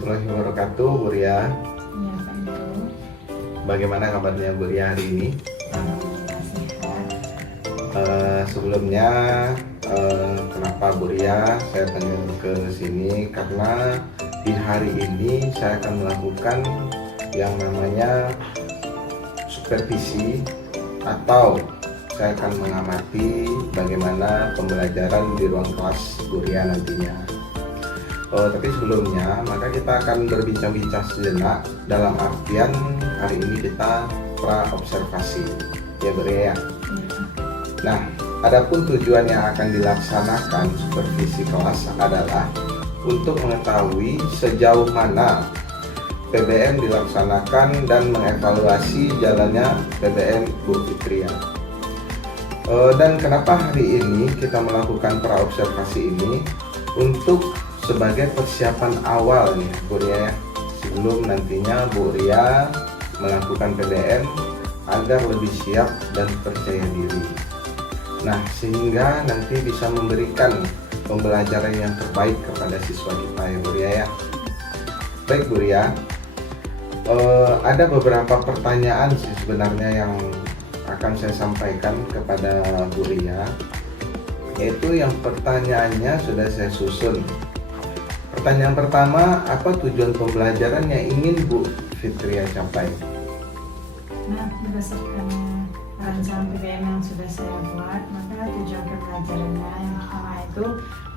warahmatullahi wabarakatuh, Bu Ria. Ya, Pak Ibu. Bagaimana kabarnya Bu Ria hari ini? Alhamdulillah sehat. Sebelumnya, kenapa Bu Ria saya panggil ke sini? Karena di hari ini saya akan melakukan yang namanya supervisi, atau saya akan mengamati bagaimana pembelajaran di ruang kelas Bu Ria nantinya. Tapi sebelumnya, maka kita akan berbincang-bincang sejenak, dalam artian hari ini kita pra-observasi, ya Bu Ria. Nah, adapun tujuan yang akan dilaksanakan supervisi kelas adalah untuk mengetahui sejauh mana PBM dilaksanakan dan mengevaluasi jalannya PBM Bu Fitria. Dan kenapa hari ini kita melakukan pra-observasi ini? Untuk sebagai persiapan awal nih Bu Ria, sebelum nantinya Bu Ria melakukan PBM agar lebih siap dan percaya diri. Nah, sehingga nanti bisa memberikan pembelajaran yang terbaik kepada siswa kita, ya Bu Ria ya. Baik Bu Ria, ada beberapa pertanyaan sih sebenarnya yang akan saya sampaikan kepada Bu Ria, yaitu yang pertanyaannya sudah saya susun. Pertanyaan pertama, apa tujuan pembelajaran yang ingin Bu Fitria capai? Nah, berdasarkan rancangan PBM yang sudah saya buat, maka tujuan pembelajarannya yang pertama itu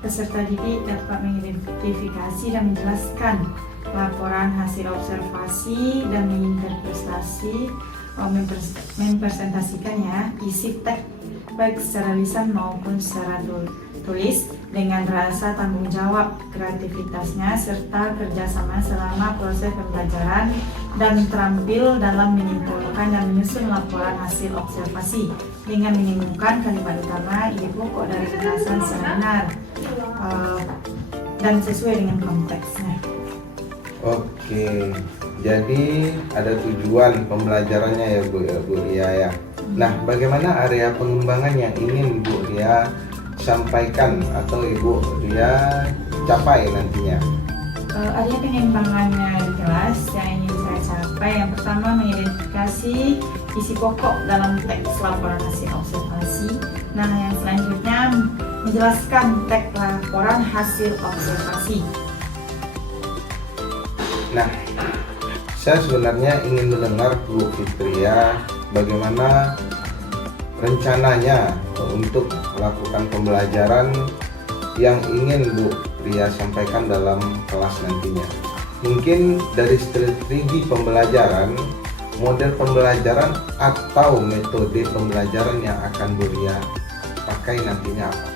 peserta didik dapat mengidentifikasi dan menjelaskan laporan hasil observasi dan mempresentasikannya isi teks baik secara lisan maupun secara tulis dengan rasa tanggung jawab, kreativitasnya serta kerjasama selama proses pembelajaran, dan terampil dalam menyimpulkan dan menyusun laporan hasil observasi dengan menemukan kalimat utama, ide pokok dari penjelasan sebenar dan sesuai dengan konteksnya. Oke, jadi ada tujuan pembelajarannya ya Bu Ria ya. Nah, bagaimana area pengembangan yang ingin Bu Ria sampaikan atau Ibu Ria capai nantinya? Area pengembangannya di kelas yang ingin saya capai, yang pertama mengidentifikasi isi pokok dalam teks laporan hasil observasi. Nah, yang selanjutnya menjelaskan teks laporan hasil observasi. Nah, saya sebenarnya ingin mendengar Bu Fitria bagaimana rencananya untuk melakukan pembelajaran yang ingin Bu Ria sampaikan dalam kelas nantinya. Mungkin dari strategi pembelajaran, model pembelajaran, atau metode pembelajaran yang akan Bu Ria pakai nantinya apa?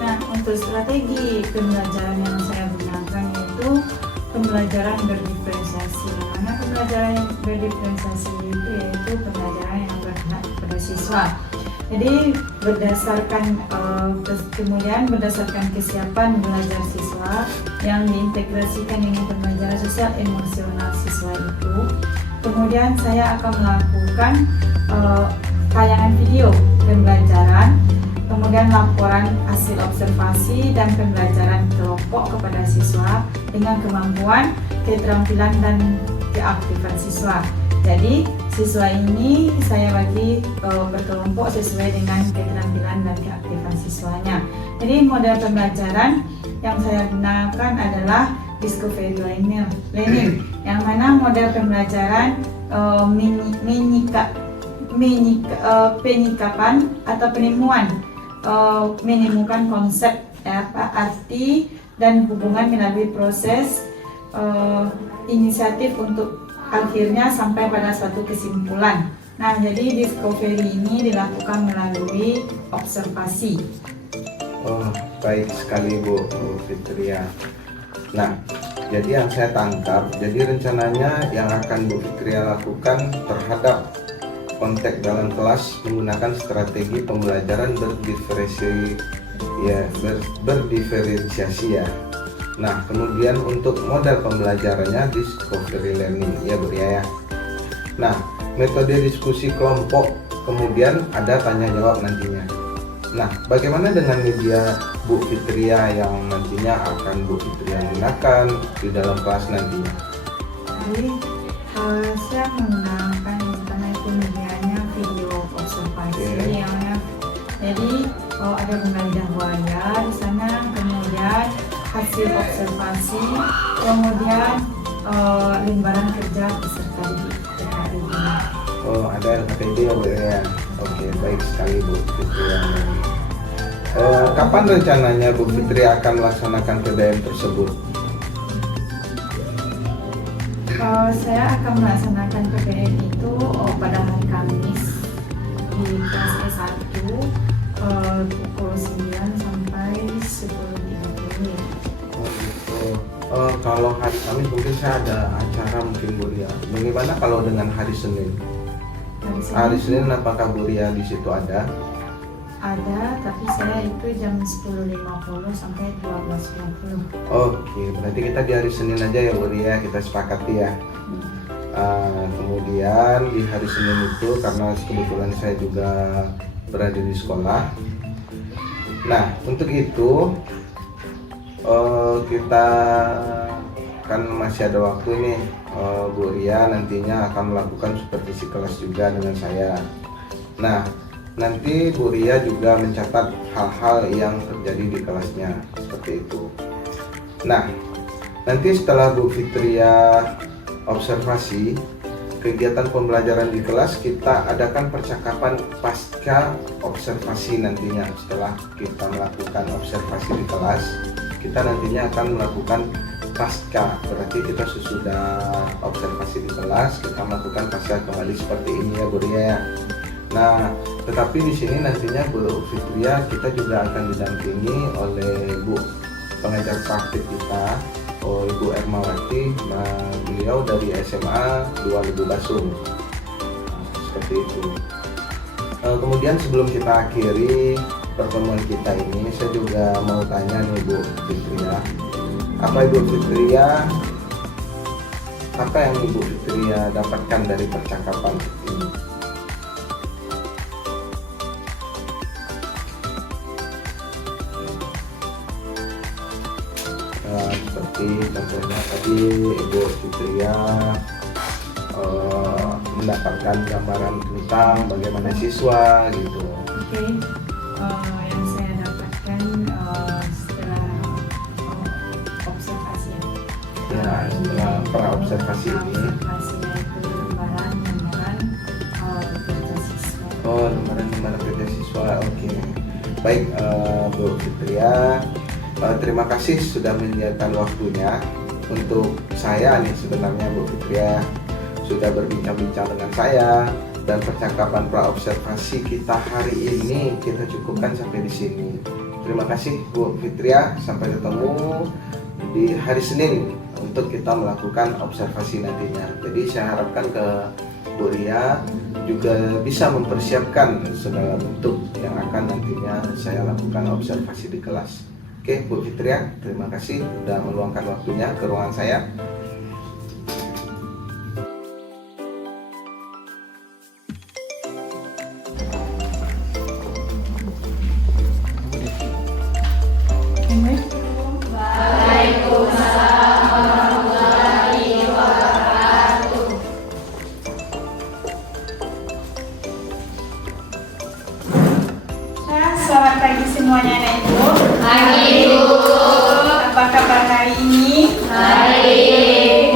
Nah, untuk strategi pembelajaran yang saya gunakan itu pembelajaran berdiferensiasi. Karena pembelajaran yang berdiferensiasi itu yaitu pembelajaran yang berkenan kepada siswa. Jadi kemudian berdasarkan kesiapan belajar siswa yang diintegrasikan dengan pembelajaran sosial emosional siswa itu, kemudian saya akan melakukan tayangan video pembelajaran, kemudian laporan hasil observasi dan pembelajaran kelompok kepada siswa dengan kemampuan, keterampilan dan keaktifan siswa. Jadi siswa ini saya bagi berkelompok sesuai dengan keterampilan dan keaktifan siswanya. Jadi model pembelajaran yang saya gunakan adalah discovery learning, yang mana model pembelajaran penyikapan atau penemuan, menemukan konsep, arti dan hubungan melalui proses inisiatif untuk akhirnya sampai pada suatu kesimpulan. Nah, jadi discovery ini dilakukan melalui observasi. Oh, baik sekali Bu Fitria. Nah, jadi yang saya tangkap, jadi rencananya yang akan Bu Fitria lakukan terhadap konteks dalam kelas menggunakan strategi pembelajaran berdiferensiasi ya. Nah, kemudian untuk model pembelajarannya discovery learning, ya Bu Ria ya. Nah, metode diskusi kelompok, kemudian ada tanya jawab nantinya. Nah, bagaimana dengan media Bu Fitria yang nantinya akan Bu Fitria gunakan di dalam kelas nantinya? Jadi saya menggunakan karena itu medianya video observasi. Oke. Jadi ada pembelajaran buaya di sana, kemudian hasil observasi, kemudian lembaran kerja peserta didik TKID. Oh, ada LKTB ya Bu ya. Oke, baik sekali Bu Fitria. Kapan rencananya Bu Fitria akan melaksanakan PBM tersebut? Saya akan melaksanakan PBM itu pada hari Kamis di kelas S1 pukul 9 sampai 10.30. Oh, gitu. Kalau hari Kamis mungkin saya ada acara mungkin Bu Ria. Bagaimana kalau dengan hari Senin? Hari Senin apakah Bu Ria di situ ada? Ada, tapi saya itu jam 10.50 sampai 12.20. Oke, berarti kita di hari Senin aja ya Bu Ria, kita sepakati ya. Kemudian di hari Senin itu karena kebetulan saya juga berada di sekolah. Nah, untuk itu kita kan masih ada waktu nih. Bu Ria nantinya akan melakukan supervisi kelas juga dengan saya. Nah, nanti Bu Ria juga mencatat hal-hal yang terjadi di kelasnya seperti itu. Nah, nanti setelah Bu Fitria observasi kegiatan pembelajaran di kelas, kita adakan percakapan pasca observasi nantinya. Setelah kita melakukan observasi di kelas, kita nantinya akan melakukan pasca, berarti kita sesudah observasi di kelas kita melakukan pasca kembali seperti ini ya Bu Ria. Nah, tetapi di sini nantinya Bu Fitria kita juga akan didampingi oleh Bu pengajar praktik kita, Ibu Ermawati. Beliau dari SMA 2 Lubuk Basung. Seperti itu. Kemudian sebelum kita akhiri pertemuan kita ini, saya juga mau tanya nih Bu Fitria. Apa yang Ibu Fitria dapatkan dari percakapan ini? Seperti contohnya tadi Ibu Fitria mendapatkan gambaran tentang bagaimana siswa gitu. Oke, yang saya dapatkan setelah observasi Ya, setelah praobservasi ini. Observasinya itu lembaran kerja siswa. Oh, lembaran kerja siswa. Oke. Baik, Bu Fitria, terima kasih sudah menyediakan waktunya untuk saya nih. Sebenarnya Bu Fitria sudah berbincang-bincang dengan saya, dan percakapan praobservasi kita hari ini kita cukupkan sampai di sini. Terima kasih Bu Fitria, sampai ketemu di hari Senin untuk kita melakukan observasi nantinya. Jadi saya harapkan ke Bu Ria juga bisa mempersiapkan segala bentuk yang akan nantinya saya lakukan observasi di kelas. Oke, Bu Fitria, terima kasih sudah meluangkan waktunya ke ruangan saya. Selamat pagi semuanya, Nek Ibu. Pagi, Ibu. Apa kabar hari ini? Baik.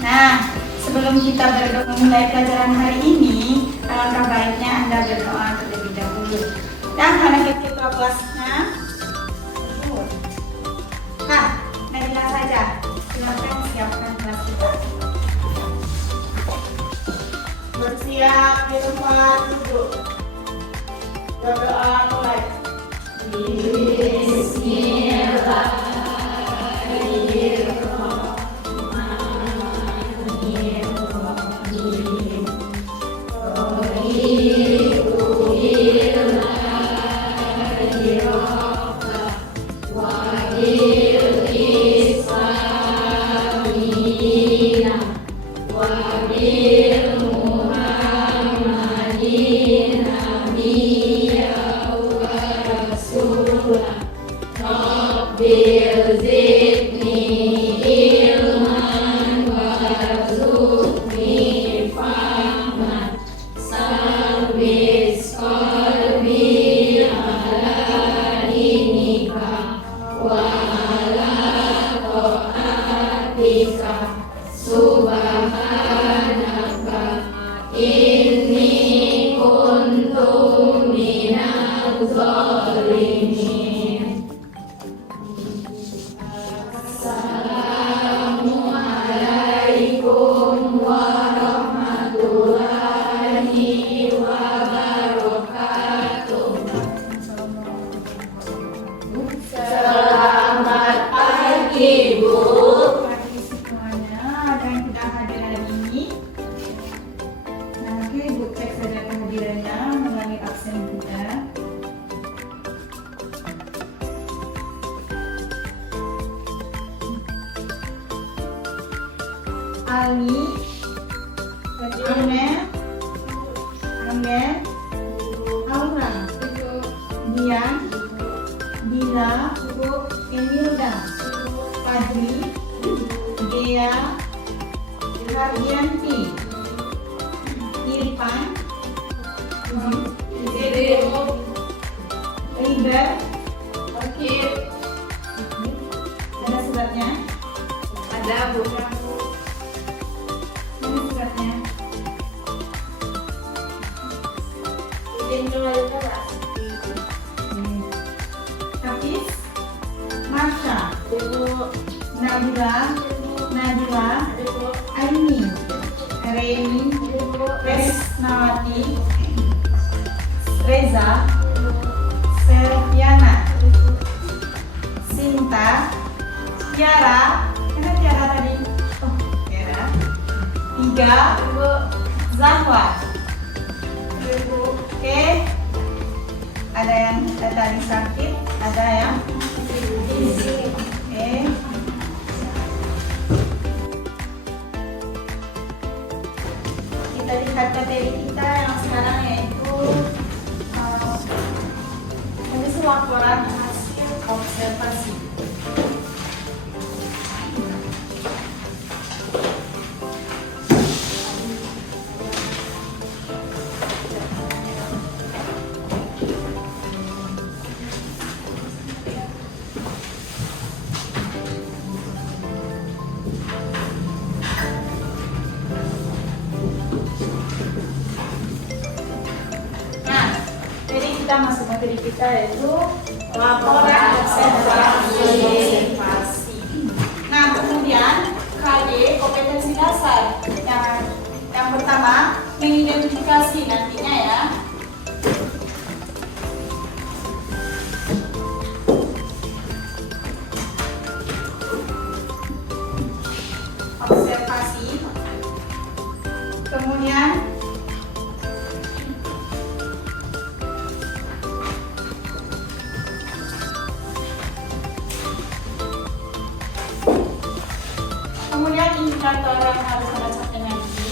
Nah, sebelum kita memulai pelajaran hari ini, alangkah baiknya Anda berdoa terlebih dahulu. Dan anak ketua kelasnya, nah, marilah saja. Silakan siapkan kelas kita. Bersiap di tempat duduk. Berdoa mulai. Oke, Ibu cek saja kehadirannya mengenai absen juga. Ali, Amel, Aura, Dian, Dina, Emilda, Fadli, Dea, Hardianti, Irfan, Riber, ada suratnya? Ada Bu. Ini suratnya. Izin kembali kelas. Hafiz, Marsha, Ibu. Nabila, Nadila, Ibu. Aini, Reni, Ibu. Resnawati, Reza, Selviana, Sinta, Tiara, mana Tiara tadi? Oh, Tiara. Tiga, Ibu. Zahwa. Ibu. Oke, ada yang tadi sakit, ada yang fisik. Oke. Kita lihat materi kita yang sekarang yaitu ini laporan hasil observasi. Nah, jadi kita masuk materi kita yaitu laporan observasi. Nah, kemudian KD kompetensi dasar yang pertama mengidentifikasi nantinya ya. Observasi. Kemudian indikator yang harus Anda capai nanti.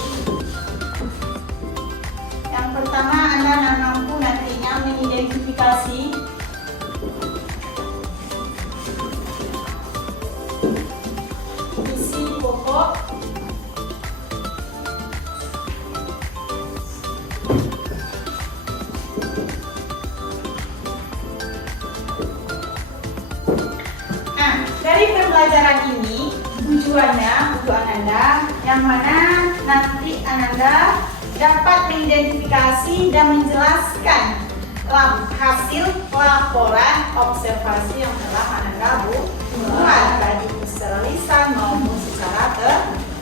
Yang pertama, Anda mampu nantinya mengidentifikasi isi pokok dari pembelajaran ini tujuannya untuk Ananda yang mana nanti Ananda dapat mengidentifikasi dan menjelaskan hasil laporan observasi yang telah Ananda buat baik secara lisan maupun secara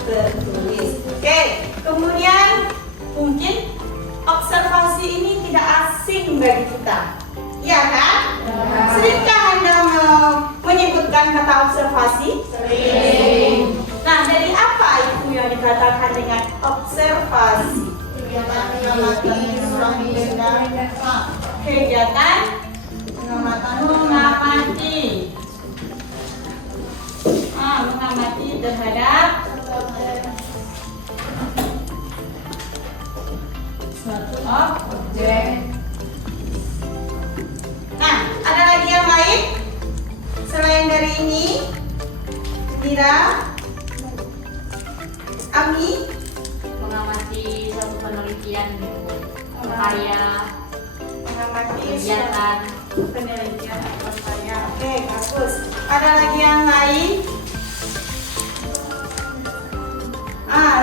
tertulis. Oke, kemudian mungkin observasi ini tidak asing bagi kita, ya kan? Seringkah Anda menyebutkan kata observasi? Sering. Nah, dari apa itu yang dikatakan dengan observasi? Kegiatan mengamati seorang benda. Kegiatan mengamati. Mengamati terhadap suatu objek. Nah, ada lagi yang lain selain dari ini? Dira, Ami, Mengamati suatu penelitian karya mengamati kegiatan. penelitian atau karya. Oke, bagus. Ada lagi yang lain?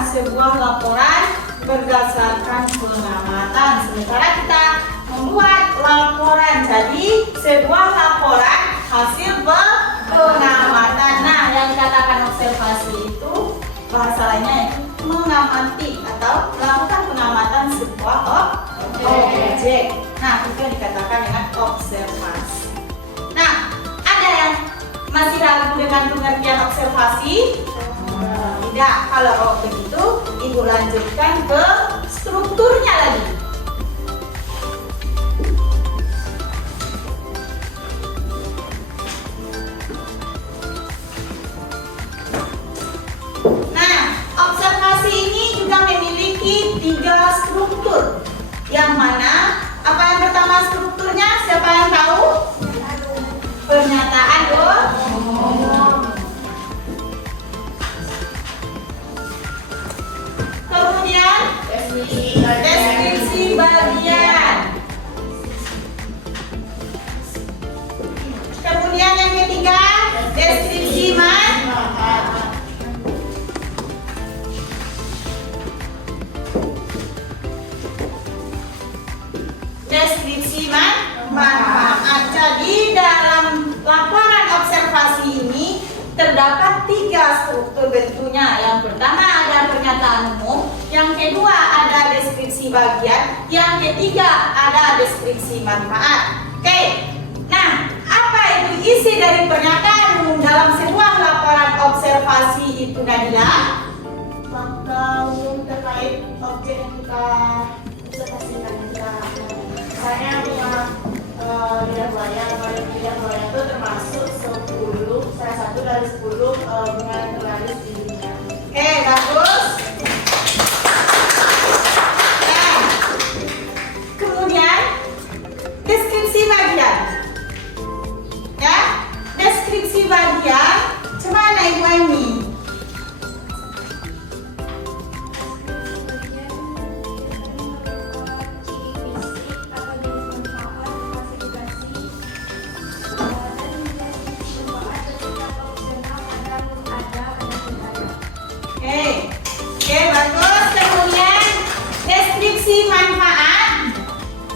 Sebuah laporan berdasarkan pengamatan. Sementara kita membuat laporan, jadi sebuah laporan hasil pengamatan. Nah, yang dikatakan observasi itu bahasa lainnya yaitu mengamati atau melakukan pengamatan sebuah objek. Nah, itu yang dikatakan dengan observasi. Nah, ada yang masih ragu dengan pengertian observasi? Tidak. Kalau begitu, Ibu lanjutkan ke strukturnya yang mana? Apa yang pertama strukturnya? Siapa yang tahu? Pernyataan umum. Kemudian deskripsi bagian. Kemudian yang ketiga, deskripsi manfaat. Deskripsi manfaat. Jadi dalam laporan observasi ini terdapat 3 struktur bentuknya. Yang pertama ada pernyataan umum, yang kedua ada deskripsi bagian, yang ketiga ada deskripsi manfaat. Oke. Nah, apa itu isi dari pernyataan umum dalam sebuah laporan observasi itu, Nadila? Fakta umum terkait objek yang kita observasikan. Misalnya lidah buaya itu termasuk 10, salah satu dari 10 bunga yang terlaris di dunia. Oke, bagus. Nah, kemudian deskripsi bagian. Ya, deskripsi bagian. Cuman Ibu Aini. Oke, bagus. Kemudian deskripsi manfaat.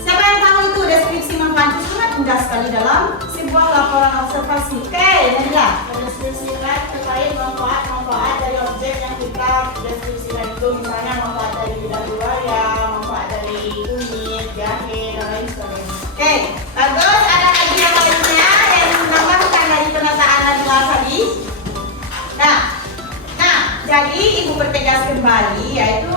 Siapa yang tahu itu deskripsi manfaat? Itu sangat mudah sekali dalam sebuah laporan observasi. Oke, Nadila. Mendeskripsikan terkait manfaat dari objek yang kita deskripsikan itu, misalnya manfaat dari lidah buaya, manfaat dari kunyit, jahe, dan lain sebagainya. Oke, bagus. Ada lagi yang lainnya yang menambahkan dari penataan Nadila tadi. Nah, jadi Ibu pertegas kembali, yaitu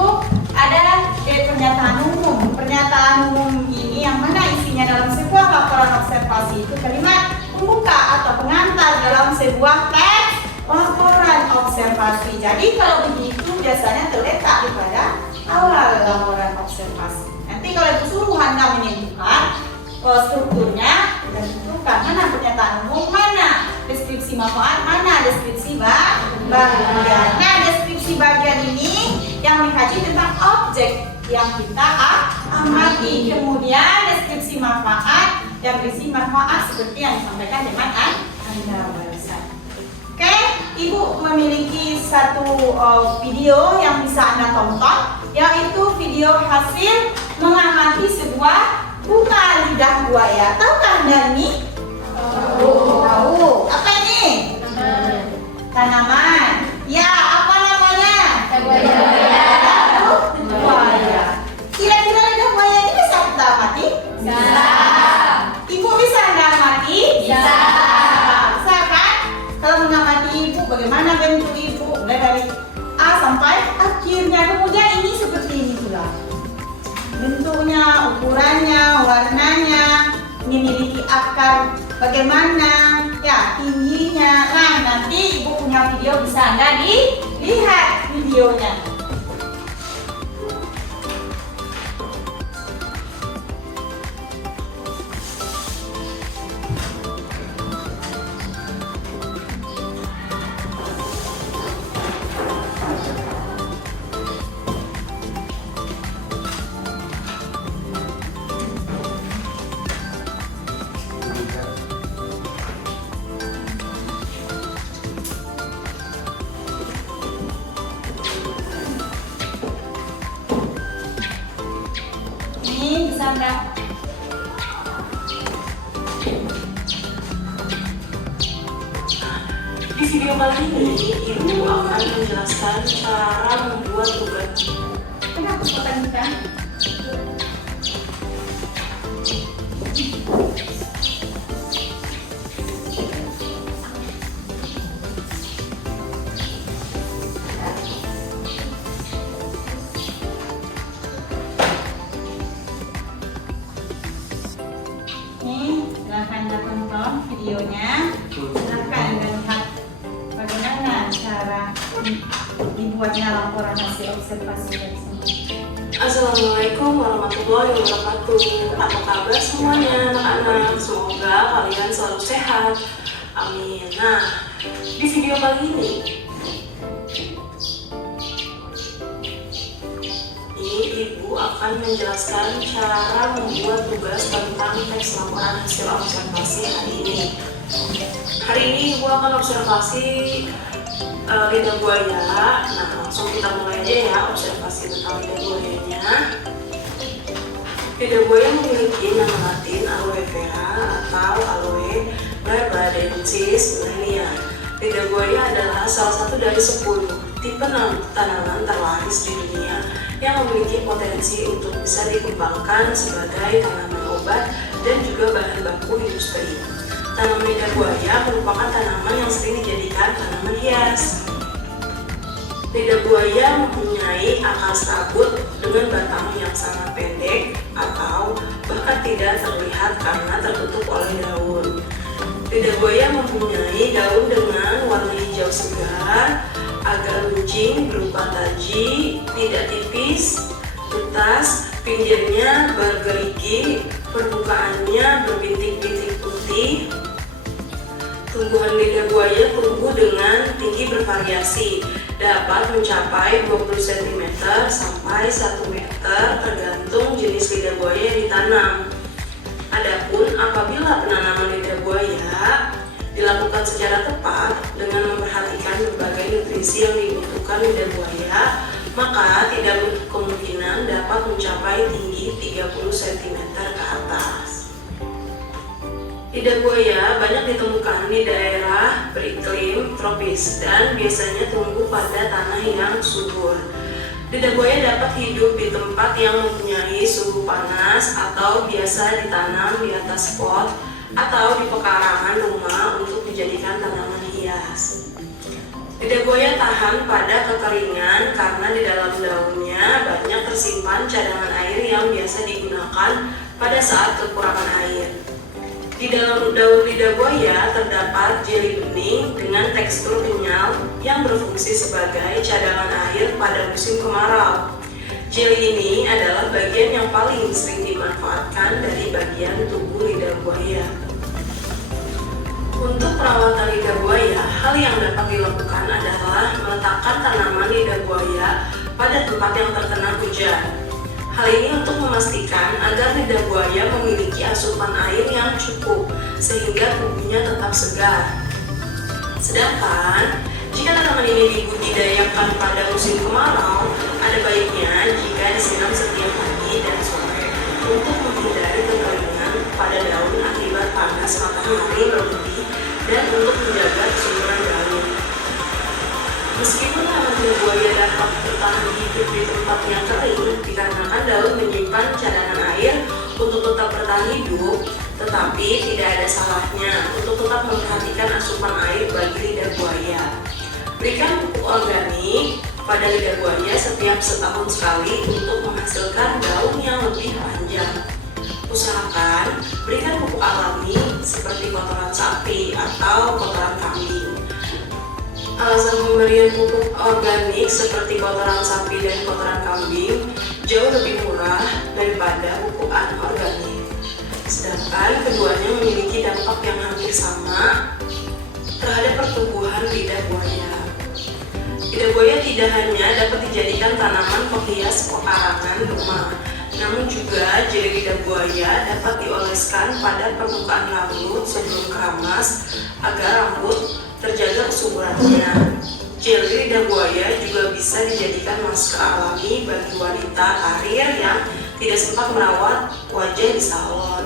ada pernyataan umum. Pernyataan umum ini yang mana isinya dalam sebuah laporan observasi itu kalimat pembuka atau pengantar dalam sebuah teks laporan observasi. Jadi kalau begitu biasanya terletak pada awal laporan observasi. Nanti kalau Ibu suruh Anda menentukan strukturnya dan tentukan mana pernyataan umum, mana deskripsi manfaat, mana deskripsi bagian. Nah, deskripsi bagian ini yang mengkaji tentang objek yang kita amati. Kemudian deskripsi manfaat yang berisi manfaat seperti yang disampaikan teman Anda barusan. Oke, Ibu memiliki satu video yang bisa Anda tonton, yaitu video hasil mengamati sebuah bunga lidah buaya. Tahukah Anda ini? Tahu. Apa ini? Tanaman. Ya, apa namanya? Buaya. Kira-kira lidah buaya ini bisa kita amati? Bisa. Ibu bisa Anda amati? Bisa. Bisa kan? Kalau mengamati Ibu, bagaimana bentuk Ibu? Mulai dari A sampai akhirnya. Kemudian ini seperti ini pula. Bentuknya, ukurannya, warnanya, memiliki akar bagaimana, ya tingginya. Nah, nanti Ibu punya video, bisa Anda dilihat videonya. Ini bisa Anda. Di video kali ini, Ibu akan menjelaskan cara membuat tugas. Kenapa bukan kita? Nih, silahkan Anda tonton videonya. Silahkan Anda lihat bagaimana cara dibuatnya laporan hasil observasi dari sini. Assalamualaikum warahmatullahi warahmatullahi wabarakatuh. Apa kabar semuanya anak-anak? Semoga kalian selalu sehat. Amin. Nah, di video kali ini Ibu akan menjelaskan cara membuat tugas tentang teks laporan hasil observasi hari ini. Hari ini Ibu akan observasi lidah buaya. Nah, langsung kita mulai aja ya observasi tentang lidah buayanya. Lidah buaya memiliki nama latin aloe vera atau aloe barbadensis millenia. Lidah buaya adalah salah satu dari 10 tipe tanaman terlaris di dunia yang memiliki potensi untuk bisa dikembangkan sebagai tanaman obat dan juga bahan baku industri. Tanaman lidah buaya merupakan tanaman yang sering dijadikan tanaman hias. Lidah buaya mempunyai akar serabut dengan batang yang sangat pendek atau bahkan tidak terlihat karena tertutup oleh daun. Lidah buaya mempunyai daun dengan warna hijau segar, agak runcing berupa taji, tidak tipis, tuntas, pinggirnya bergerigi, permukaannya berbintik-bintik putih. Tumbuhan lidah buaya tumbuh dengan tinggi bervariasi, dapat mencapai 20 cm sampai 1 meter tergantung jenis lidah buaya yang ditanam. Adapun apabila penanaman lidah buaya dilakukan secara tepat dengan memperhatikan berbagai nutrisi yang dibutuhkan lidah buaya, maka tidak menutup kemungkinan dapat mencapai tinggi 30 cm ke atas. Lidah buaya banyak ditemukan di daerah beriklim tropis dan biasanya tumbuh pada tanah yang subur. Lidah buaya dapat hidup di tempat yang mempunyai suhu panas atau biasa ditanam di atas pot atau di pekarangan rumah untuk dijadikan tanaman hias. Lidah buaya tahan pada kekeringan karena di dalam daunnya banyak tersimpan cadangan air yang biasa digunakan pada saat kekurangan air. Di dalam daun lidah buaya terdapat jeli bening dengan tekstur kenyal yang berfungsi sebagai cadangan air pada musim kemarau. Jeli ini adalah bagian yang paling sering dimanfaatkan dari bagian tubuh lidah buaya. Untuk perawatan lidah buaya, hal yang dapat dilakukan adalah meletakkan tanaman lidah buaya pada tempat yang terkena hujan. Hal ini untuk memastikan agar lidah buaya memiliki asupan air yang cukup sehingga tubuhnya tetap segar. Sedangkan jika tanaman ini dibudidayakan pada musim kemarau, ada baiknya jika disiram setiap pagi dan sore untuk menghindari kekeringan pada daun akibat panas matahari berlebih dan untuk menjaga kesuburan daun. Meskipun tanaman lidah buaya dapat bertahan hidup di tempat yang kering dikarenakan daun menyimpan cadangan air untuk tetap bertahan hidup, tetapi tidak ada salahnya untuk tetap memperhatikan asupan air bagi lidah buaya. Berikan pupuk organik pada lidah buaya setiap setahun sekali untuk menghasilkan daun yang lebih panjang. Usahakan berikan pupuk alami seperti kotoran sapi atau kotoran kambing. Alasan pemberian pupuk organik seperti kotoran sapi dan kotoran kambing jauh lebih murah daripada pupuk anorganik. Sedangkan keduanya memiliki dampak yang hampir sama terhadap pertumbuhan lidah buaya. Lidah buaya tidak hanya dapat dijadikan tanaman penghias pekarangan rumah, namun juga jeli lidah buaya dapat dioleskan pada permukaan rambut sebelum keramas agar rambut terjaga kesuburannya. Jeli lidah buaya juga bisa dijadikan masker alami bagi wanita karir yang tidak sempat merawat wajah di salon.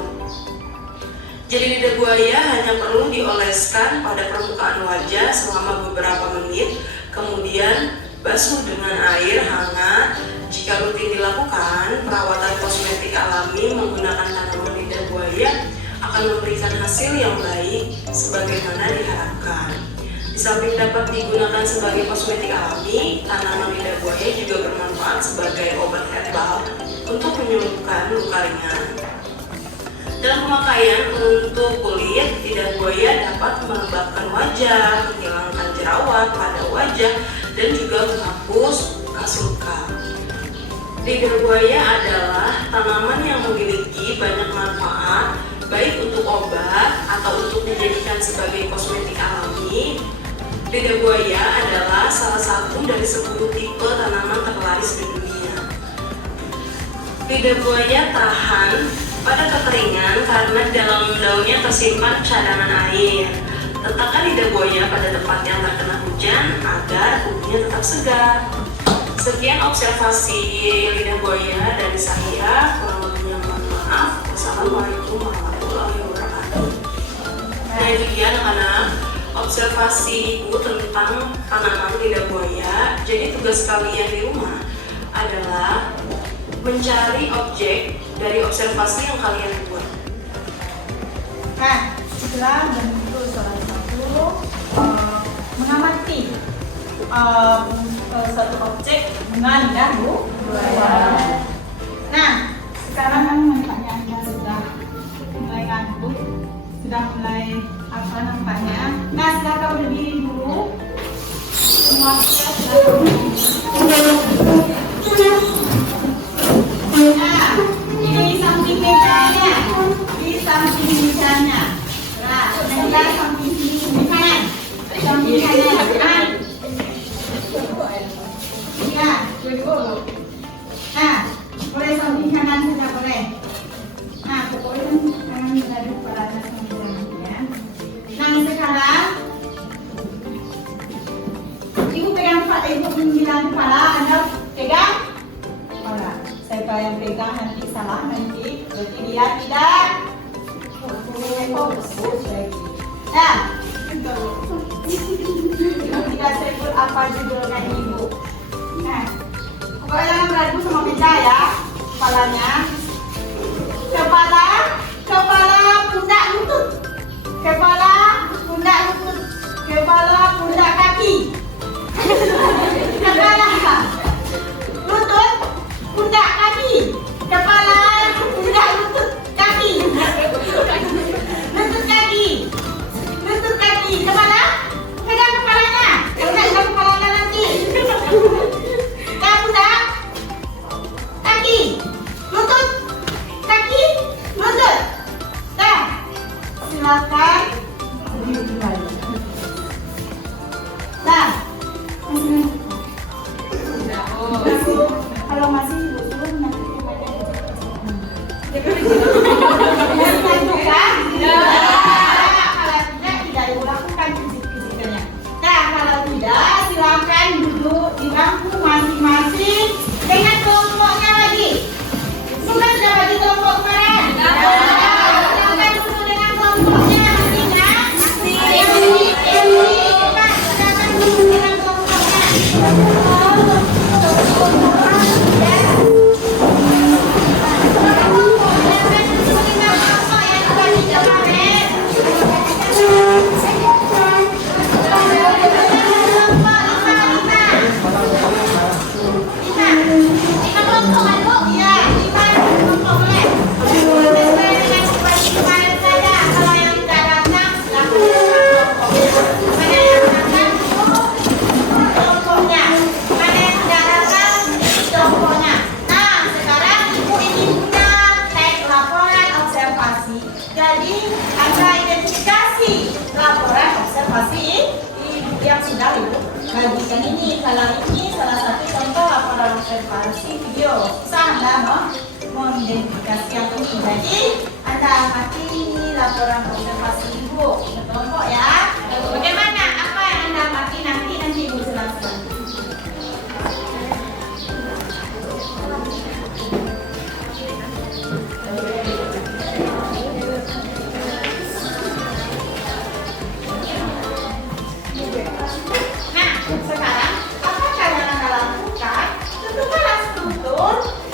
Jeli lidah buaya hanya perlu dioleskan pada permukaan wajah selama beberapa menit, kemudian basuh dengan air hangat. Jika rutin dilakukan, perawatan kosmetik alami menggunakan tanaman lidah buaya akan memberikan hasil yang baik sebagaimana diharapkan. Di samping dapat digunakan sebagai kosmetik alami, tanaman lidah buaya juga bermanfaat sebagai obat herbal untuk menyembuhkan luka ringan. Dalam pemakaian untuk kulit, lidah buaya dapat melembabkan wajah, menghilangkan jerawat pada wajah, dan juga menghapus bekas luka. Lidah buaya adalah tanaman yang memiliki banyak manfaat, baik untuk obat atau untuk dijadikan sebagai kosmetik alami. Lidah buaya adalah salah satu dari 10 tipe tanaman terlaris di dunia. Lidah buaya tahan pada kekeringan karena di dalam daunnya tersimpan cadangan air. Letakkan lidah buaya pada tempat yang terkena hujan agar tubuhnya tetap segar. Sekian observasi lidah buaya dari saya. Kurang lebihnya mohon maaf. Wassalamualaikum warahmatullahi wabarakatuh. Nah, itu dia anak-anak observasi ibu tentang tanaman lidah buaya. Jadi tugas kalian di rumah adalah mencari objek dari observasi yang kalian buat. Nah, setelah bentuk salah satu mengamati suatu objek dengan lidah buaya. Nah, sekarang kan nampaknya Anda sudah mulai ngantuk, sudah mulai apa nampaknya. Nah, silakan berdiri dulu. Semua silakan berdiri. Nah, ini di samping mejanya, di samping mejanya. Nah, sebelah samping sini kanan, samping kanan. Ya, dulu. Nah, boleh samping kanan saja boleh. Nah, pokoknya jangan beradu pada atas samping ya. Nah, sekarang ibu pegang ibu bilang kepala, Anda pegang. Saya yang pegang nanti salah nanti, berarti dia tidak fokus lagi. Nah, tidak sebut apa judulnya ibu. Nah, pokoknya jangan beradu sama meja ya, kepalanya. Kepala, pundak lutut. Kepala, pundak lutut. Kepala, pundak kaki. Kepala, lutut, pundak kaki. Kepala, pundak lutut, kaki. Lutut kaki. Lutut kaki. Kepala, pegang kepalanya. Pegang kepalanya nanti. Nah, pundak, kaki, lutut, kaki, lutut. Nah, silakan berdiri kembali. Nah, kalau masih butuh nanti kepada kalau tidak dilakukan fisik-fisiknya. Nah, kalau tidak silakan duduk di bangku masing-masing dengan kelompoknya lagi. Sudah bagi kelompok kemarin? Silakan duduk dengan kelompoknya masing-masing. Silakan duduk dengan kelompoknya. Jadi, Anda identifikasi laporan observasi yang sudah Ibu bagikan ini. Kalau ini salah satu contoh laporan observasi video. Bisa Anda mengidentifikasi yang ini. Jadi, Anda amati laporan observasi Ibu. Kelompok ya. Bagaimana? Apa yang Anda amati nanti Ibu jelaskan.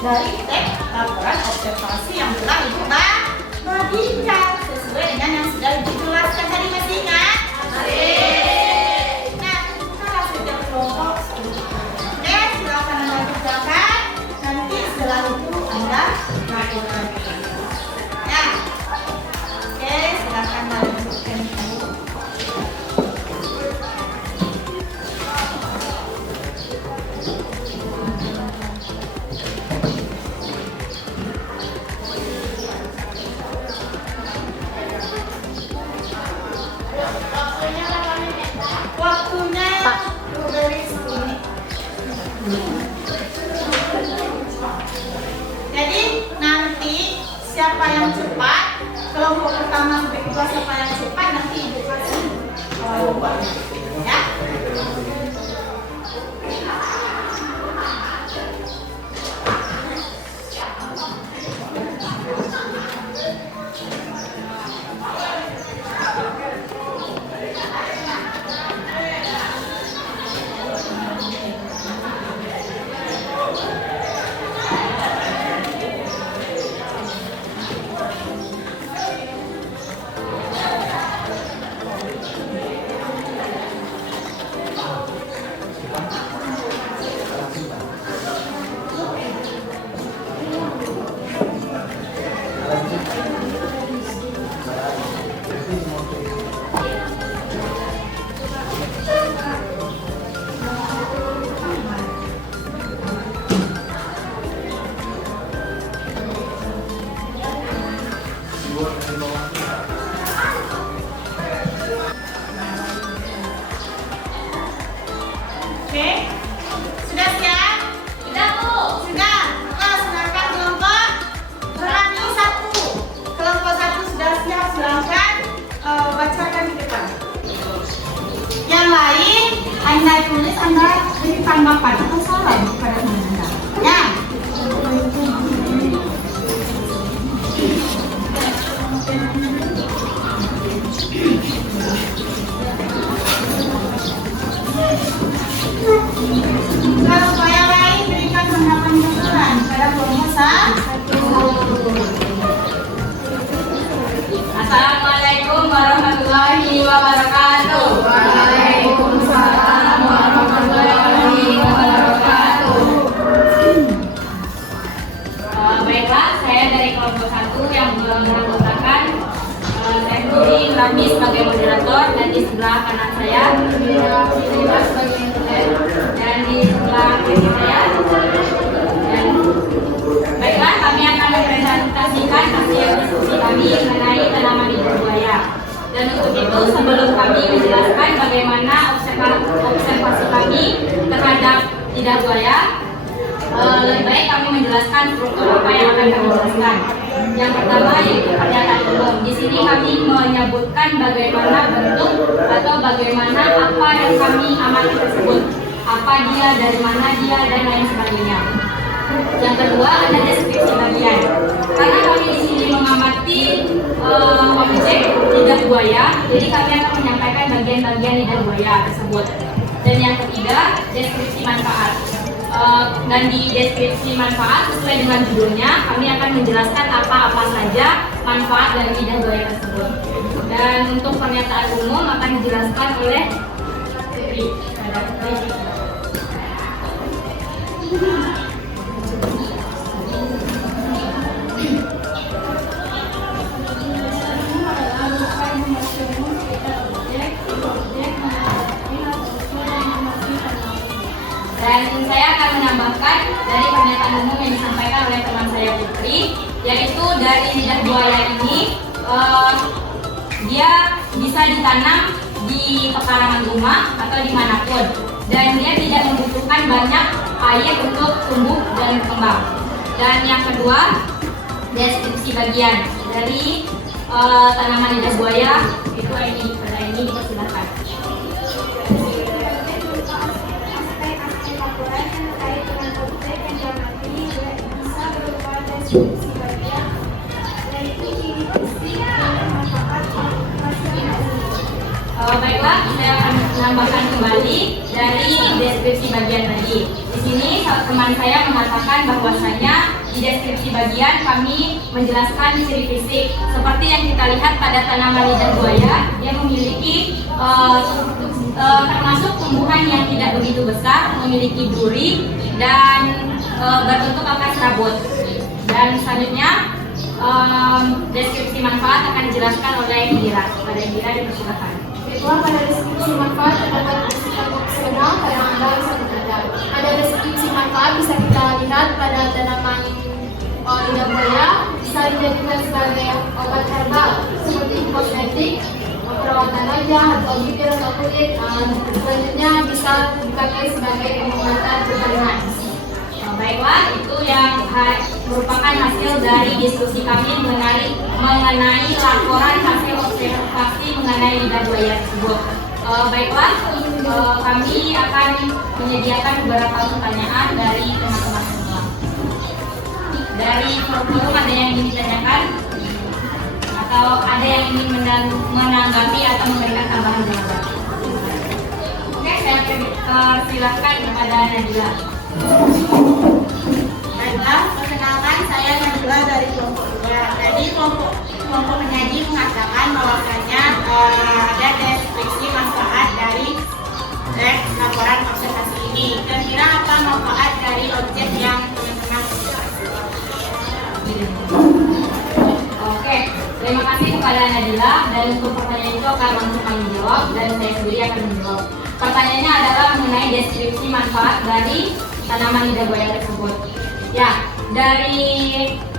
Dari teks laporan observasi yang telah Ibu bagikan sesuai dengan yang sudah Ibu jelaskan tadi, masih ingat? Nah, bukalah setiap kelompok. Oke, silakan Anda kerjakan. Nanti setelah itu Anda lakukan. Nah, oke, silakan lanjutkan Ibu. siapa yang cepat, kelompok pertama sampai kedua siapa yang cepat, nanti ibu kasih lomba. Ya. Oke, sudah siap? Sudah Bu. Sudah. Maka silakan kelompok berani satu. Kelompok satu sudah siap, silakan bacakan di depan. Yang lain, Anda tulis, Anda beri tanggapan atau saran kepada teman Anda. Ya. Kelompok yang lain berikan tanggapan keseluruhan pada kelompok satu. Assalamualaikum warahmatullahi wabarakatuh. Waalaikumsalam warahmatullahi wabarakatuh. Baiklah, saya dari kelompok 1 yang beranggotakan Teknuri Rabi sebagai moderator, dan di sebelah kanan saya sebagai intern, dan di sebelah kiri saya. Dan baiklah, kami akan mempresentasikan hasil diskusi kami mengenai tanaman lidah buaya. Dan untuk itu, sebelum kami menjelaskan bagaimana observasi kami terhadap lidah buaya, lebih baik kami menjelaskan struktur apa yang akan kami jelaskan. Yang pertama yaitu pernyataan umum. Di sini kami menyebutkan bagaimana bentuk atau bagaimana apa yang kami amati tersebut, apa dia, dari mana dia, dan lain sebagainya. Yang kedua ada deskripsi bagian. Karena kami di sini mengamati objek lidah buaya, jadi kami akan menyampaikan bagian-bagian lidah buaya tersebut. Dan yang ketiga, deskripsi manfaat. Dan di deskripsi manfaat sesuai dengan judulnya, kami akan menjelaskan apa-apa saja manfaat dari lidah buaya tersebut. Dan untuk pernyataan umum akan dijelaskan oleh Putri. Dan saya akan menambahkan dari pernyataan umum yang disampaikan oleh teman saya Putri, yaitu dari lidah buaya ini dia bisa ditanam di pekarangan rumah atau dimanapun, dan dia tidak membutuhkan banyak air untuk tumbuh dan berkembang. Dan yang kedua, deskripsi bagian dari tanaman lidah buaya itu ini. Pada ini dipersilakan. Baiklah, saya akan menambahkan kembali dari deskripsi bagian tadi. Di sini teman saya mengatakan bahwasanya di deskripsi bagian kami menjelaskan ciri fisik seperti yang kita lihat pada tanaman lidah buaya. Dia memiliki termasuk tumbuhan yang tidak begitu besar, memiliki duri dan berbentuk akas rabut. Dan selanjutnya deskripsi manfaat akan dijelaskan oleh Indira. Pada Indira dipersilakan. Pada deskripsi manfaat terdapat bersifat opsional karena Anda bisa bekerja. Pada deskripsi manfaat bisa kita lihat pada tanaman lidah buaya bisa dijadikan sebagai obat herbal seperti kosmetik, perawatan wajah atau bibir atau kulit. Selanjutnya bisa dipakai sebagai pengobatan pertanian. Baiklah, itu yang merupakan hasil dari diskusi kami mengenai laporan hasil observasi mengenai lidah buaya tersebut. Baiklah, kami akan menyediakan beberapa pertanyaan dari teman-teman semua. Dari forum ada yang ingin ditanyakan? Atau ada yang ingin menanggapi atau memberikan tambahan jawaban? Oke, saya persilahkan kepada Nadila. Baiklah, perkenalkan saya Nadila dari kelompok 2. Tadi kelompok penyaji mengatakan bahwasanya ada deskripsi manfaat dari laporan observasi ini. Kira-kira apa manfaat dari objek yang teman-teman observasi? Oke, terima kasih kepada Nadila, dan untuk pertanyaan itu akan langsung kami jawab dan saya sendiri akan menjawab. Pertanyaannya adalah mengenai deskripsi manfaat dari tanaman lidah buaya tersebut. Ya, dari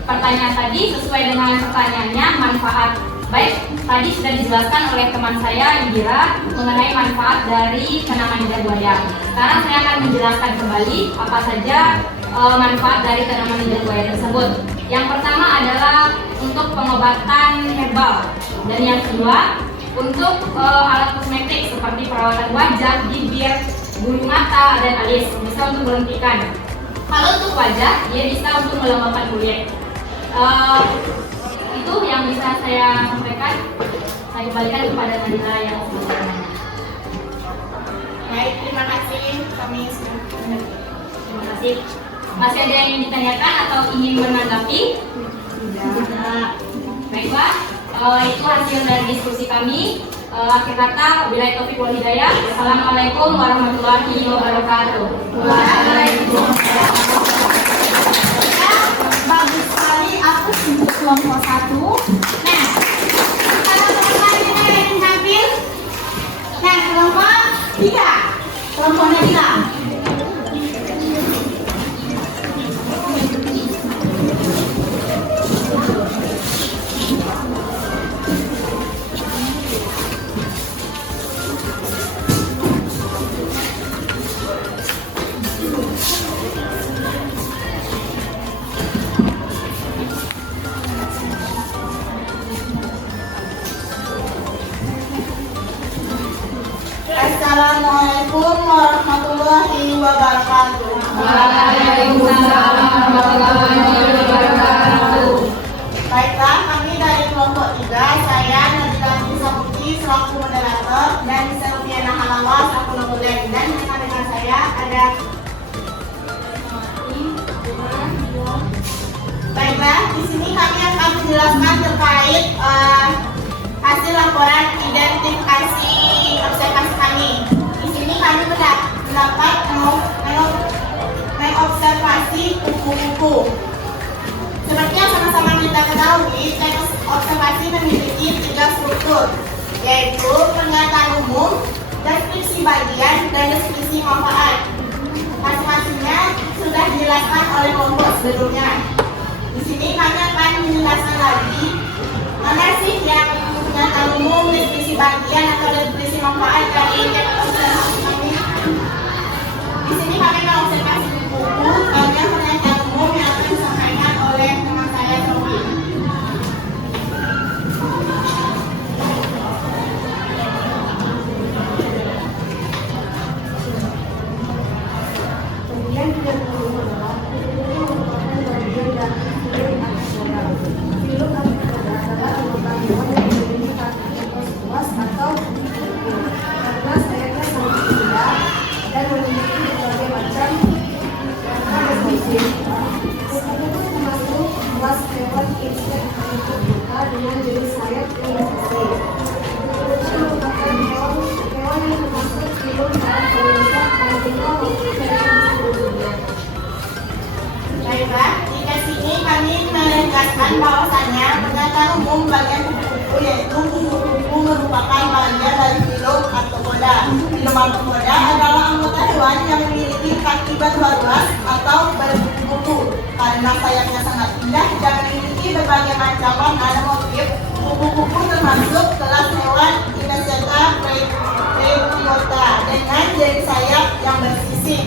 pertanyaan tadi sesuai dengan pertanyaannya, manfaat. Baik, tadi sudah dijelaskan oleh teman saya Indira mengenai manfaat dari tanaman lidah buaya. Sekarang saya akan menjelaskan kembali apa saja manfaat dari tanaman lidah buaya tersebut. Yang pertama adalah untuk pengobatan herbal, dan yang kedua untuk alat kosmetik seperti perawatan wajah, bibir, bulu mata, dan alis, bisa untuk melembutkan. Kalau untuk wajah, dia bisa untuk melembabkan kulit. Itu yang bisa saya sampaikan. Saya kembalikan kepada Nadila yang selanjutnya. Baik, terima kasih. Kami Terima kasih. Masih ada yang ingin ditanyakan atau ingin menanggapi? Tidak. Baiklah, itu hasil dari diskusi kami. Akhir kata, wabillahi taufiq wal hidayah. Assalamualaikum warahmatullahi wabarakatuh. Waalaikumsalam. Bagus sekali, aku untuk kelompok 1. Nah, kalau teman-teman yang hadir, nah kelompok 3, kelompok Nadila. Assalamualaikum warahmatullahi wabarakatuh. Waalaikumsalam warahmatullahi wabarakatuh. Baiklah, kami dari kelompok 3, saya Nadila Nisa Putri selaku moderator dan Selviana Halawa selaku logoden, dan rekan-rekan saya ada. Baiklah, di sini kami akan menjelaskan terkait hasil laporan identifikasi observasi kami. Di sini kami mendapat mengobservasi kupu-kupu. Seperti yang sama-sama kita ketahui, teknik observasi memiliki 3 struktur, yaitu pernyataan umum, deskripsi bagian, dan deskripsi manfaat. Masing-masingnya sudah dijelaskan oleh kelompok sebelumnya. Di sini kami akan menjelaskan lagi mana sih yang pernyataan umum, deskripsi bagian, atau deskripsi manfaat dari teknik observasi kami. Di sini kami mengobservasi kupu-kupu, bagian pernyataan umum yang akan disampaikan oleh teman saya Sofi. Kemudian tidak perlu adalah kupu-kupu merupakan bagian dari film Arthropoda. Film Arthropoda adalah anggota hewan yang memiliki kaki ekor luas atau kuku, karena sayapnya sangat indah dan memiliki berbagai macam warna dan bentuk. Kupu-kupu termasuk kelas hewan insek Arthropoda dengan jenis sayap yang bersih. Kupu-kupu merupakan hewan yang termasuk film dalam komunitas Arthropoda Baiklah, di sini kami menegaskan bahwasannya pernyataan umum bagian kupu-kupu yaitu kupu-kupu merupakan bagian dari filum Arthropoda. Filum Arthropoda adalah anggota hewan yang memiliki kaki berluas atau berkuku. Karena sayapnya sangat indah dan memiliki berbagai macam warna dan motif, kupu-kupu termasuk kelas hewan Ineceta Prebiota dengan jari sayap yang bersisik.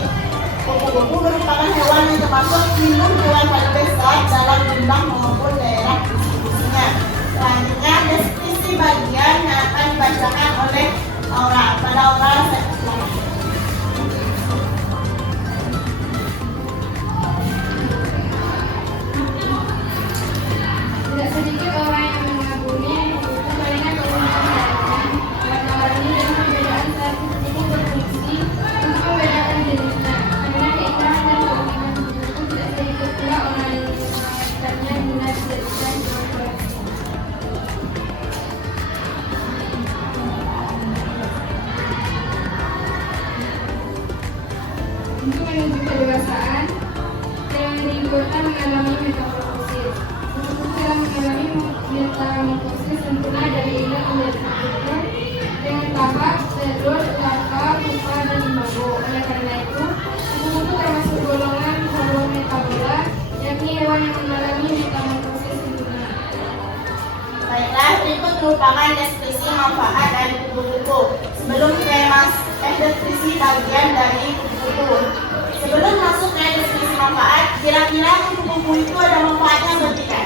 Kupu-kupu merupakan hewan yang termasuk minum hewan paling besar dalam jumlah maupun daerah distribusinya. Selanjutnya, deskripsi bagian yang akan dibacakan oleh Aura. Pada Aura, saya persilakan. Tidak sedikit orang yang mengagumi kupu-kupu karena keunikan warna-warni dan perbedaan saat kupu-kupu berfungsi untuk membedakan jenisnya. Karena keindahan dan keunikan kupu-kupu tidak sedikit pula orang yang menginginkannya guna dijadikan hewan koleksi. Untuk menuju kedewasaan, yang dibutuhkan mengalami metamorfosis. Kupu-kupu dalam mengalami metamorfosis sempurna dari inang menjadi kupu dengan tahap telur, larva, pupa, dan imago. Oleh karena itu, kupu-kupu termasuk golongan hewan metabola, yakni hewan yang mengalami metamorfosis sempurna. Baiklah, berikut merupakan deskripsi manfaat dari kupu-kupu. Sebelum deskripsi bagian dari kupu-kupu. Sebelum masuk ke deskripsi manfaat, kira-kira kupu-kupu itu ada manfaatnya atau tidak?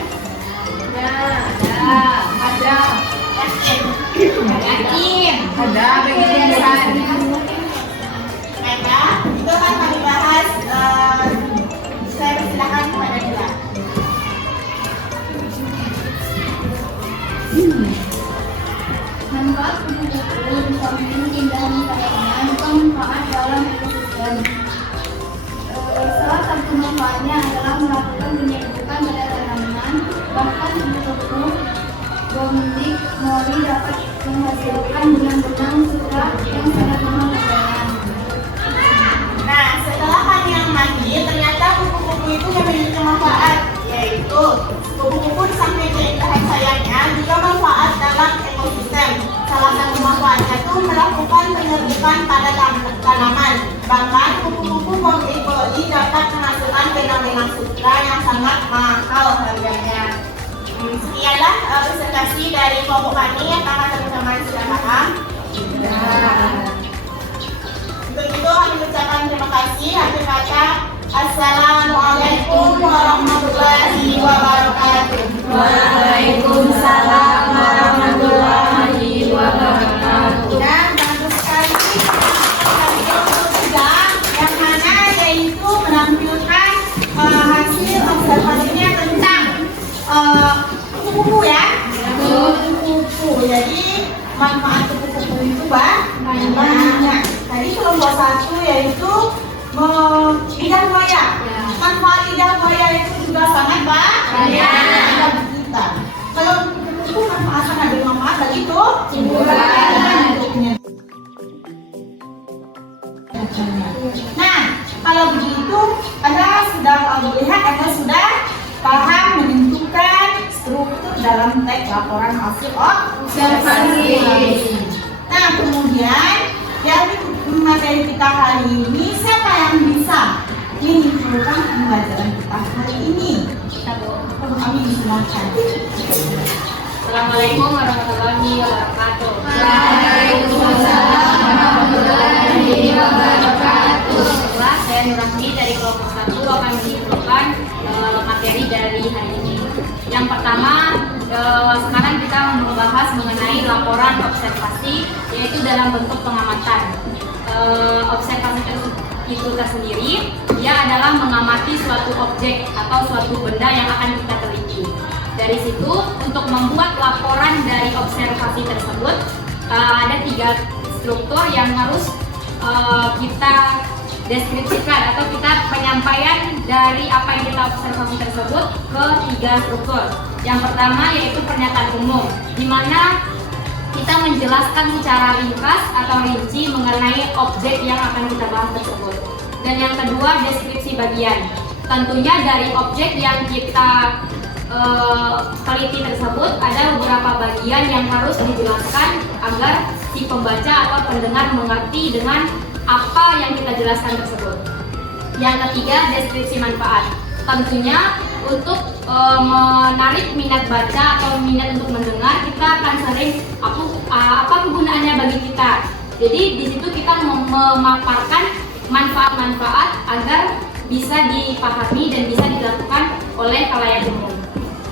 Ada. Yakin? Yakin. Ada bagi pembiasaan. Maka, itu akan kami bahas. Saya persilakan kepada Dila. Manfaat kupu-kupu bisa menghindari kayaknya juga manfaat dalam ekosistem. Salah satu manfaatnya adalah melakukan penyerbukan pada tanaman. Bahkan kupu-kupu Dominic Mori dapat menghasilkan benang-benang sutra yang sangat mahal harganya. Nah, setelah kami yang mandi, ternyata kupu-kupu itu memiliki manfaat, yaitu kupu-kupu di samping keindahan sayapnya juga manfaat dalam ekosistem. Salah satu manfaatnya itu melakukan penyerbukan pada tanaman. Bahkan kupu-kupu Boli dapat menghasilkan benang-benang sutra yang sangat mahal harganya. Sekianlah presentasi dari kelompok kami. Apakah teman-teman sudah paham? Untuk itu kami ucapkan terima kasih. Akhir kata, Assalamualaikum warahmatullahi wabarakatuh. Waalaikumsalam warahmatullahi wabarakatuh. Dan bagus sekali yang mana yaitu menampilkan hasil observasinya tentang kupu-kupu ya. Kupu-kupu. Jadi manfaat kupu-kupu itu banyak. Tadi kelompok 1 yaitu lidah buaya. Manfaat lidah buaya itu juga sangat banyak bagi kita. Kalau kupu-kupu manfaatnya ada manfaat bagi hiburan. Nah, kalau begitu Anda sudah melihat, Anda sudah paham menentukan struktur dalam teks laporan hasil observasi. Nah, kemudian dari materi kita hari ini, siapa yang bisa menyimpulkan pembelajaran kita hari ini? Kami silakan. Assalamualaikum warahmatullahi wabarakatuh. Waalaikumsalam warahmatullahi wabarakatuh. Saya Nurahmi dari kelompok 1 akan menyimpulkan materi dari hari ini. Yang pertama, sekarang kita membahas mengenai laporan observasi, yaitu dalam bentuk pengamatan. Observasi itu tersendiri, dia adalah mengamati suatu objek atau suatu benda yang akan kita teliti. Dari situ, untuk membuat laporan dari observasi tersebut, ada 3 struktur yang harus kita deskripsikan atau kita penyampaian dari apa yang kita observasi tersebut ke 3 struktur. Yang pertama yaitu pernyataan umum, di mana kita menjelaskan secara ringkas atau rinci mengenai objek yang akan kita bahas tersebut. Dan yang kedua, deskripsi bagian. Tentunya dari objek yang kita teliti tersebut ada beberapa bagian yang harus dijelaskan agar si pembaca atau pendengar mengerti dengan apa yang kita jelaskan tersebut. Yang ketiga, deskripsi manfaat. Tentunya untuk menarik minat baca atau minat untuk mendengar, kita akan sering apa kegunaannya bagi kita. Jadi di situ kita memaparkan manfaat-manfaat agar bisa dipahami dan bisa dilakukan oleh khalayak umum.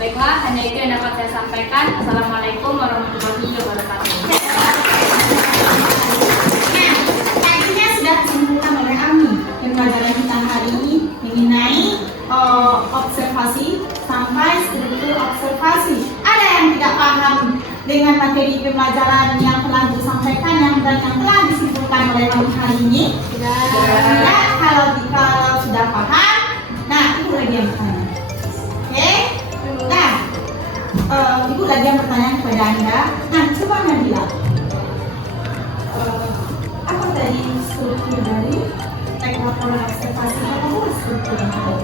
Baiklah, hanya itu yang dapat saya sampaikan. Assalamualaikum warahmatullahi wabarakatuh. Nah, tadinya sudah disimpulkan oleh Ami pembelajaran kita hari ini mengenai observasi sampai struktur observasi. Ada yang tidak paham dengan materi pembelajaran yang telah disampaikan dan yang telah disimpulkan oleh Ami hari ini? Tidak. Kalau sudah paham, nah itu lagi yang bertanya. Oke? Nah, Ibu lagi yang bertanya kepada Anda. Nah, coba Nabila. Apa tadi struktur dari teknik laporan observasi? Apa struktur yang ada?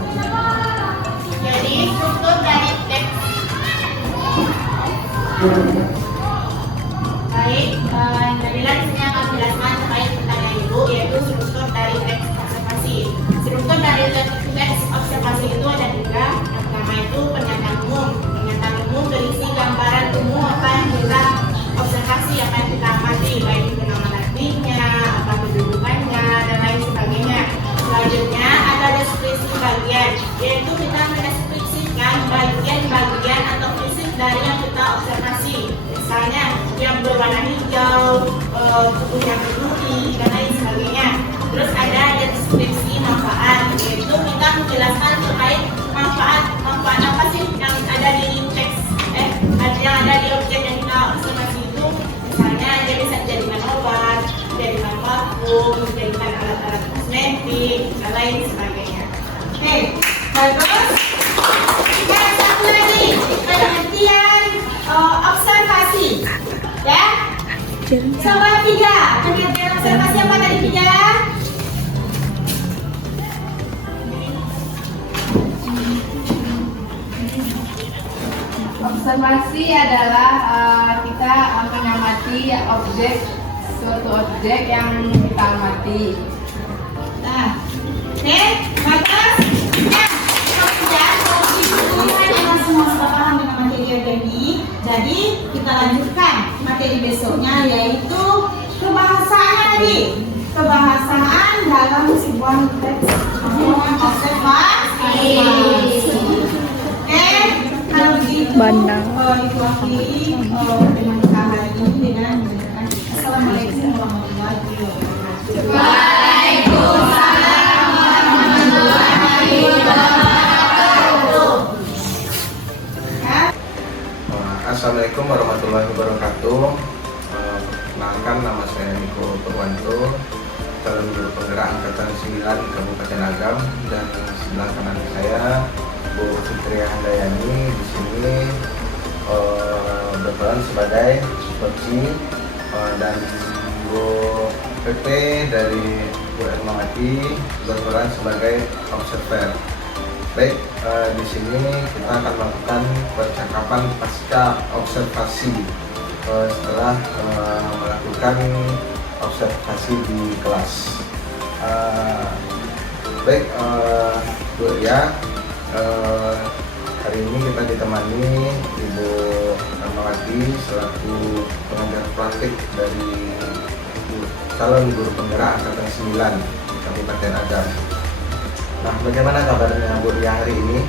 Jadi struktur dari teks. Baik, Nabila di sini akan menjelaskan terkait pertanyaan Ibu, yaitu struktur dari teks observasi. Struktur dari teks observasi itu ada tiga. Yang pertama itu pernyataan umum. Pernyataan umum berisi gambaran umum apa yang kita observasi, apa yang kita amati, baik itu nama artinya, apa kedudukannya, dan lain sebagainya. Selanjutnya ada deskripsi bagian, yaitu kita mendeskripsikan bagian-bagian atau fisik dari yang kita observasi. Misalnya yang berwarna hijau, tubuh yang berduri, dan lain sebagainya. Terus ada deskripsi manfaat, yaitu kita menjelaskan terkait manfaat apa sih yang ada di teks, yang ada di objek yang kita observasi itu. Misalnya dia bisa dijadikan obat, dijadikan parfum, dijadikan alat-alat kosmetik, dan lain sebagainya. Oke, bagus. Dan satu lagi pengertian observasi, ya. Coba tiga pengertian observasi apa tadi tiga? Observasi adalah kita mengamati suatu objek yang kita amati. Nah, oke, bagus. Nah, kalau semua sudah paham dengan materi hari ini, jadi kita lanjutkan materi besoknya, yaitu kebahasaan lagi. Kebahasaan dalam sebuah teks observasi. Oke, kalau begitu, Ibu akhiri dengan kita hari ini dengan mengucapkan Assalamualaikum warahmatullahi wabarakatuh. Waalaikumsalam warahmatullahi wabarakatuh. Assalamualaikum warahmatullahi wabarakatuh. Perkenalkan, nama saya Niko Purwanto, calon guru penggerak angkatan 9 Kabupaten Agam, dan sebelah kanan saya Bu Fitria Handayani di sini berperan sebagai Superci, dan Bu PP dari Bu Ermawati berperan sebagai observer. Baik, di sini kita akan melakukan percakapan pasca observasi setelah melakukan observasi di kelas. Baik, Bu Ria, hari ini kita ditemani Ibu Ermawati selaku pengajar praktik dari calon guru penggerak angkatan 9 Kabupaten Agam. Nah, bagaimana kabarnya Bu Ria hari ini?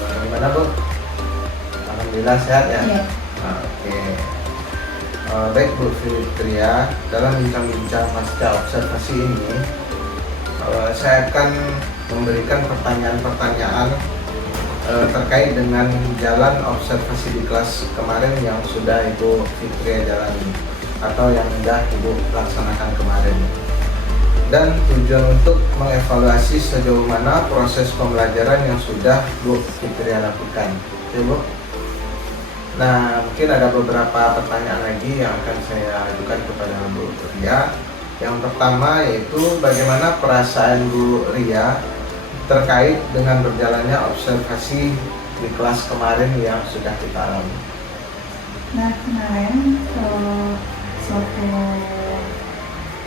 Bagaimana Bu? Alhamdulillah sehat ya? Iya. Oke. Baik Bu Fitria, dalam bincang-bincang pasca observasi ini, saya akan memberikan pertanyaan-pertanyaan terkait dengan jalan observasi di kelas kemarin yang sudah Ibu Fitria jalani atau yang sudah Ibu laksanakan kemarin, dan tujuan untuk mengevaluasi sejauh mana proses pembelajaran yang sudah Bu Fitria lakukan. Oke Bu. Nah, mungkin ada beberapa pertanyaan lagi yang akan saya ajukan kepada Bu Ria. Yang pertama yaitu bagaimana perasaan Bu Ria terkait dengan berjalannya observasi di kelas kemarin yang sudah kita alami. Nah, kemarin suatu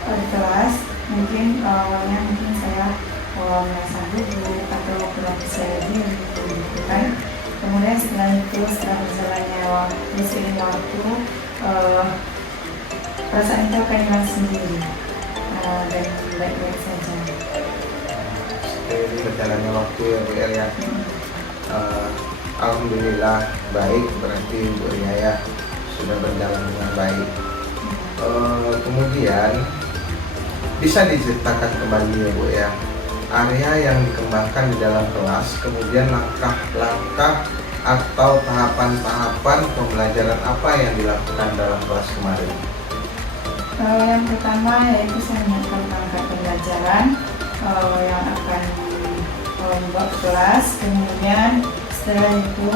di kelas mungkin awalnya saya merasa gugup atau kurang percaya diri kan. Kemudian setelah berjalannya seiring waktu, perasaan itu akan hilang sendiri. dan baik-baik saja. Jadi berjalannya waktu ya Bu ya. Alhamdulillah baik, berarti Bu Ria ya sudah berjalan dengan baik. Kemudian bisa diceritakan kembali ya Bu ya, area yang dikembangkan di dalam kelas, kemudian langkah-langkah atau tahapan-tahapan pembelajaran apa yang dilakukan dalam kelas kemarin? Yang pertama yaitu saya menyiapkan langkah pembelajaran yang akan membuat kelas. Kemudian setelah itu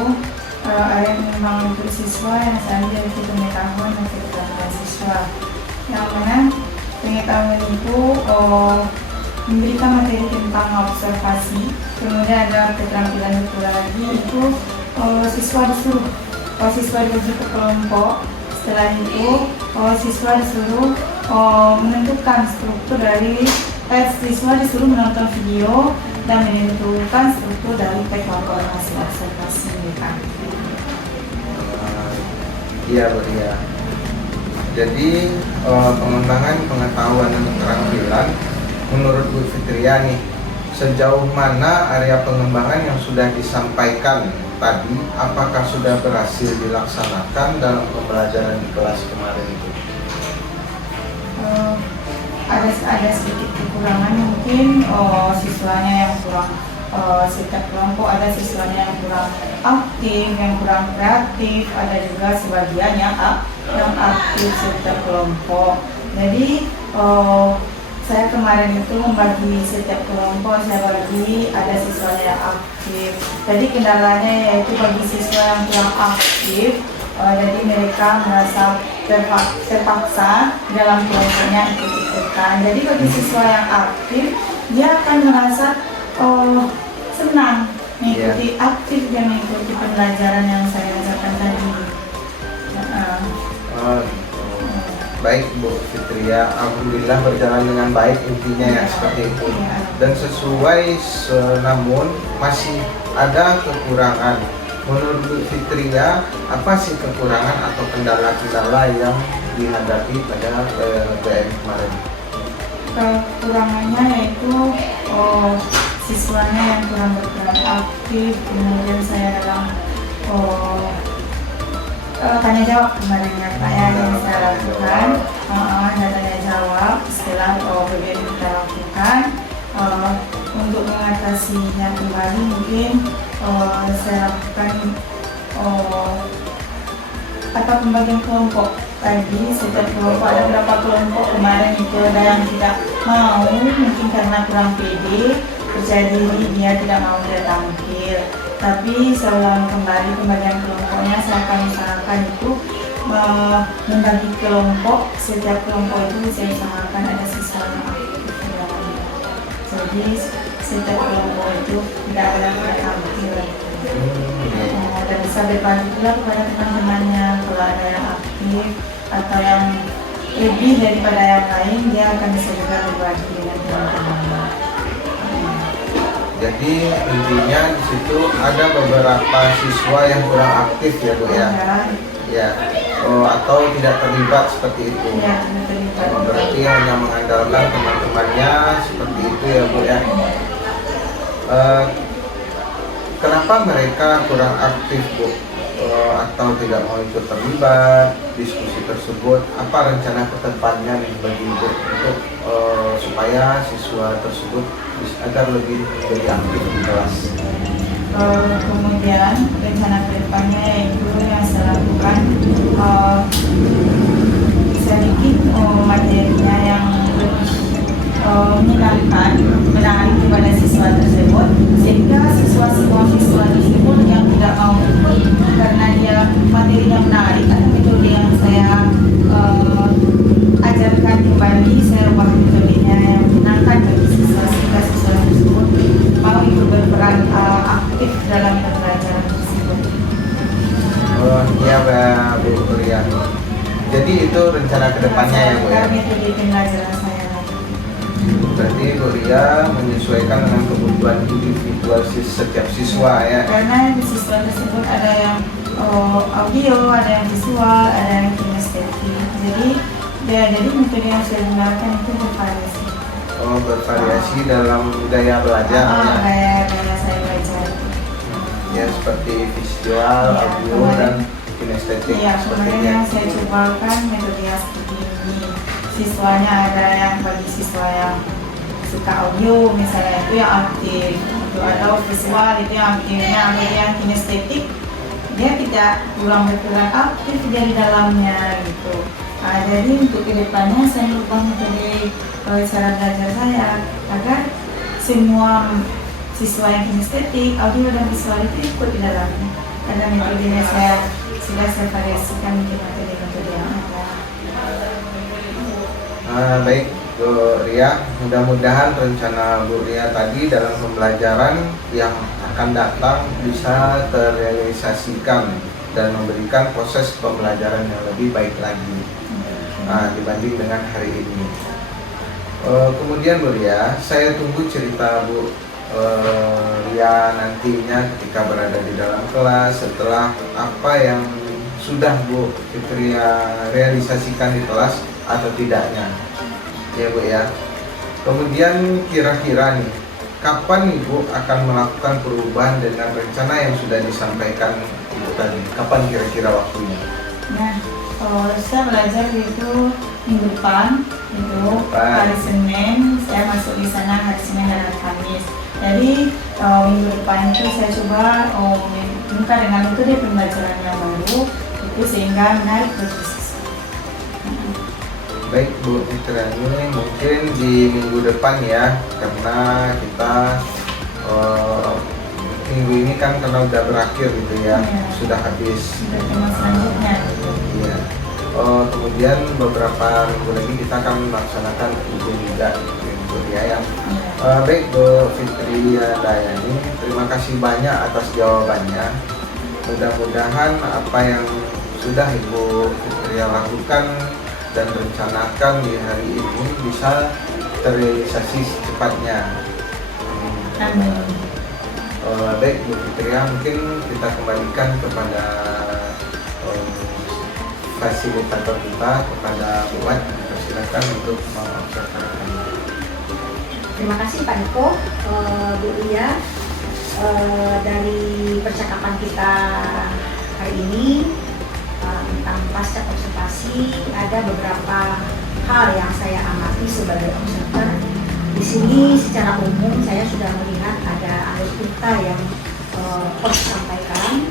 area pengembangan untuk siswa yang selanjutnya itu pengetahuan dan keterampilan siswa. Yang mana pengetahuan itu memberikan materi tentang observasi. Kemudian ada keterampilan itu lagi itu siswa dibagi ke kelompok. Setelah itu siswa disuruh menentukan struktur dari siswa disuruh menonton video dan menentukan struktur dari teks laporan hasil observasi mereka. Iya Bu ya. Jadi pengembangan pengetahuan dan keterampilan menurut Bu Fitria nih, sejauh mana area pengembangan yang sudah disampaikan tadi, apakah sudah berhasil dilaksanakan dalam pembelajaran di kelas kemarin itu? Ada sedikit kekurangan mungkin siswanya yang kurang setiap kelompok ada siswanya yang kurang aktif, yang kurang kreatif, ada juga sebagian yang aktif setiap kelompok. Jadi saya kemarin itu membagi setiap kelompok, saya bagi ada siswanya yang aktif. Jadi kendalanya yaitu bagi siswa yang kurang aktif, jadi mereka merasa terpaksa dalam kelompoknya ikut-ikutan. Jadi bagi siswa yang aktif, dia akan merasa senang mengikuti aktif dan mengikuti pembelajaran yang saya ajarkan tadi. Baik Bu Fitria, alhamdulillah berjalan dengan baik intinya ya seperti itu. Dan sesuai, namun masih ada kekurangan. Menurut Bu Fitria, apa sih kekurangan atau kendala-kendala yang dihadapi pada PM kemarin? Kekurangannya yaitu siswanya yang kurang berperan aktif, kemudian saya dalam tanya jawab kemarin yang saya lakukan, tanya jawab setelah BBM kita lakukan. Untuk mengatasinya kembali mungkin saya lakukan pembagian kelompok tadi. Setiap kelompok ada berapa kelompok kemarin itu ada yang tidak mau mungkin karena kurang pede, percaya diri, dia tidak mau dia tampil. Tapi seulang kembali pembagian kelompoknya saya akan usahakan itu membagi kelompok. Setiap kelompok itu saya usahakan ada siswa yang aktif di dalamnya. Jadi setiap kelompok itu tidak ada yang tidak tampil. Dan bisa berbagi pula kepada teman-temannya kalau ada yang aktif atau yang lebih daripada yang lain, dia akan bisa juga berbagi dengan teman-temannya. Jadi intinya di situ ada beberapa siswa yang kurang aktif ya Bu ya. Ya. Atau tidak terlibat seperti itu. Ya, terlibat. Berarti hanya mengandalkan teman-temannya seperti itu ya Bu ya. Kenapa mereka kurang aktif Bu? Atau tidak mau ikut terlibat diskusi tersebut? Apa rencana ke depannya nih bagi Ibu untuk supaya siswa tersebut agar lebih aktif di kelas? Kemudian rencana ke depannya yaitu yang saya lakukan sedikit materinya yang lebih menyenangkan, menarik kepada siswa tersebut, sehingga siswa tersebut yang tidak mau ikut karena dia materinya menarik atau metode yang saya ajarkan kembali, saya ubah metodenya yang menyenangkan bagi siswa tersebut mau ikut berperan aktif dalam pembelajaran tersebut. Iya Bu Ria. Jadi itu rencana kedepannya ya Bu ya? Metode pembelajaran saya. Berarti Bu Ria menyesuaikan dengan kebutuhan individual setiap siswa ya? Karena di siswa tersebut ada yang audio, ada yang visual, ada yang kinestetik. Jadi Ya, jadi metode yang saya gunakan itu bervariasi. Oh, bervariasi dalam gaya belajar ya. Gaya saya belajar. Ya, seperti visual, Iya, audio, kemarin- dan kinestetik Iya, seperti kemarin itu. yang saya cobakan metode yang seperti ini. Siswanya ada yang bagi siswa yang suka audio misalnya itu yang aktif, atau visual itu yang aktifnya, ada yang kinestetik dia tidak kurang berperan aktif dia di dalamnya gitu. Nah, jadi untuk kedepannya saya ubah metode cara belajar saya agar semua siswa yang kinestetik, audio dan visual itu ikut di dalamnya. Karena metodenya sudah saya variasikan menjadi metode-metode yang ada. Baik Bu Ria, mudah-mudahan rencana Bu Ria tadi dalam pembelajaran yang akan datang bisa terrealisasikan dan memberikan proses pembelajaran yang lebih baik lagi dibanding dengan hari ini. Kemudian Bu Ria, saya tunggu cerita Bu Ria nantinya ketika berada di dalam kelas setelah apa yang sudah Bu Fitria realisasikan di kelas atau tidaknya. Ya Bu ya. Kemudian kira-kira nih, kapan nih Bu akan melakukan perubahan dengan rencana yang sudah disampaikan Ibu tadi? Kapan kira-kira waktunya? Nah, saya belajar itu minggu depan, itu hari Senin saya masuk di sana hari Senin dan hari Kamis. Jadi minggu depan itu saya coba buka dengan metode pembelajaran yang baru itu sehingga menarik bagi siswa. Baik Bu Fitriani, mungkin di minggu depan ya, karena kita minggu ini kan karena udah berakhir gitu ya, sudah habis. Sudah tema selanjutnya. Iya. Kemudian beberapa minggu lagi kita akan melaksanakan ujian juga Bu ya yang baik Bu Fitriani, terima kasih banyak atas jawabannya. Mudah-mudahan apa yang sudah Ibu Fitria lakukan dan rencanakan di hari ini bisa terrealisasi secepatnya. Amin. Baik Bu Fitria, mungkin kita kembalikan kepada fasilitator kita, kepada Bu Wan. Silakan untuk mengobservasi. Terima kasih Pak Niko, Bu Lia. Dari percakapan kita hari ini tentang pasca observasi, ada beberapa hal yang saya amati sebagai observer. Di sini secara umum saya sudah melihat ada kita yang coach sampaikan,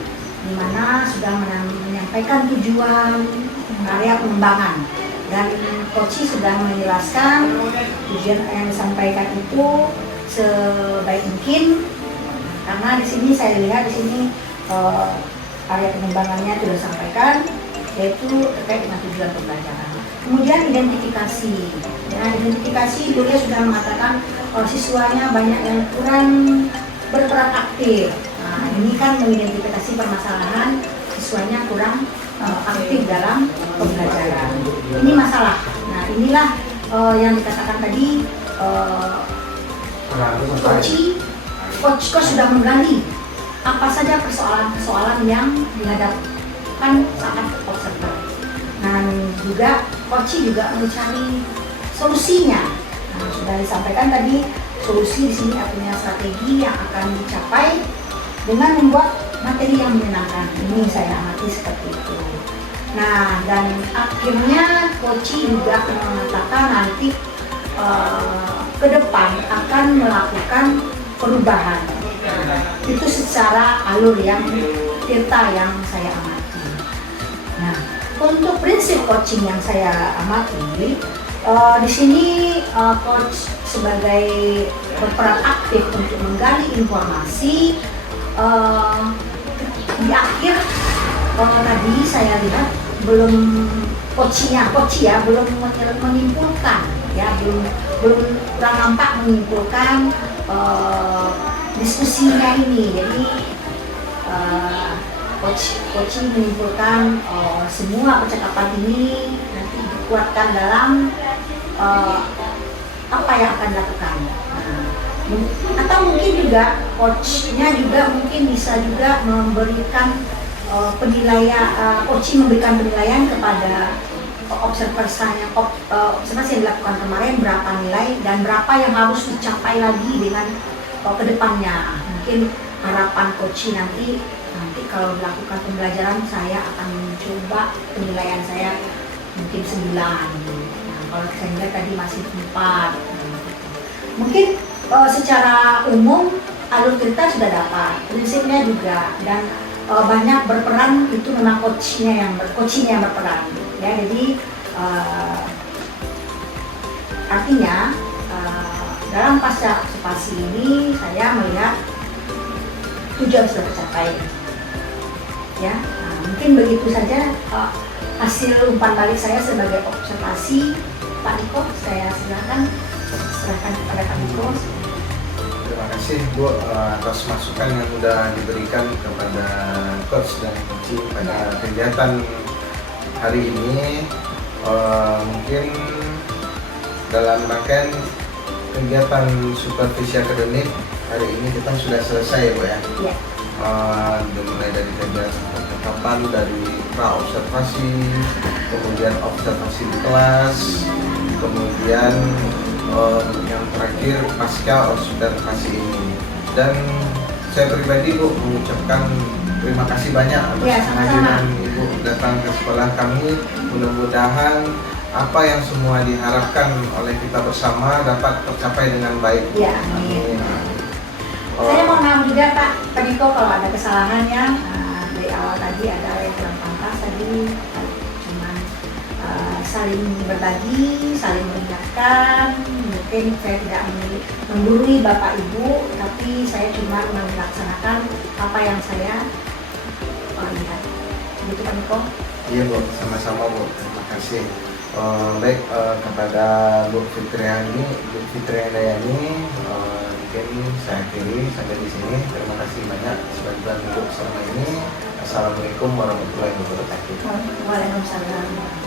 di mana sudah menyampaikan tujuan area pengembangan, dan coach sudah menjelaskan tujuan yang disampaikan itu sebaik mungkin. Karena di sini saya lihat di sini area pengembangannya sudah disampaikan, yaitu terkait dengan tujuan pembelajaran. Kemudian identifikasi. Dengan identifikasi, beliau sudah mengatakan siswanya banyak yang kurang berperan aktif. Nah, ini kan mengidentifikasi permasalahan siswanya kurang aktif dalam pembelajaran. Ini masalah. Nah, inilah yang dikatakan tadi coach sudah menggali apa saja persoalan-persoalan yang dihadapkan saat observer. Dan juga coach juga mencari solusinya. Nah, sudah disampaikan tadi, solusi di sini artinya strategi yang akan dicapai dengan membuat materi yang menyenangkan. Ini saya amati seperti itu. Nah, dan akhirnya coach juga mengatakan nanti ke depan akan melakukan perubahan. Itu secara alur yang tirta yang saya amati. Nah, untuk prinsip coaching yang saya amati, di sini coach sebagai berperan aktif untuk menggali informasi. Di akhir tadi saya lihat belum belum menyimpulkan, ya belum kurang nampak menyimpulkan diskusinya ini. Jadi coach menyimpulkan semua percakapan ini nanti dikuatkan dalam apa yang akan dilakukan. Atau mungkin juga coachnya juga mungkin bisa juga memberikan penilaian, coach memberikan penilaian kepada observasi yang dilakukan kemarin, berapa nilai dan berapa yang harus dicapai lagi dengan kedepannya. Mungkin harapan coach nanti kalau melakukan pembelajaran saya akan mencoba penilaian saya mungkin 9. Nah, kalau saya lihat tadi masih 4. Mungkin secara umum alur cerita sudah dapat, prinsipnya juga, dan banyak berperan itu memang coachnya yang berperan ya. Jadi artinya dalam pasca observasi ini saya melihat tujuan sudah tercapai ya. Nah, mungkin begitu saja hasil umpan balik saya sebagai observasi. Pak Niko, saya serahkan kepada Pak Niko. Terima kasih Bu atas masukan yang sudah diberikan kepada coach dan coaching pada kegiatan hari ini. Mungkin dalam rangkaian kegiatan supervisi akademik hari ini kita sudah selesai ya Bu ya. Ya. Dimulai dari kegiatan percakapan, dari pra-observasi, kemudian observasi di kelas, kemudian yang terakhir pasca observasi ini. Dan saya pribadi Bu mengucapkan terima kasih banyak atas Ya, kehadiran Ibu datang ke sekolah kami. Mudah-mudahan apa yang semua diharapkan oleh kita bersama dapat tercapai dengan baik. Ya, amin. Saya mohon maaf juga Pak Niko kalau ada kesalahannya. Dari awal tadi ada yang kurang pantas tadi, cuman saling berbagi, saling mengingatkan. Mungkin saya tidak menggurui Bapak Ibu, tapi saya cuma melaksanakan apa yang saya lihat. Begitu Pak Niko? Iya Bu, sama-sama Bu. Terima kasih. Baik, kepada Bu Fitriani, mungkin saya akhiri sampai di sini. Terima kasih banyak sebantuan Ibu selama ini. Assalamualaikum warahmatullahi wabarakatuh. Waalaikumsalam.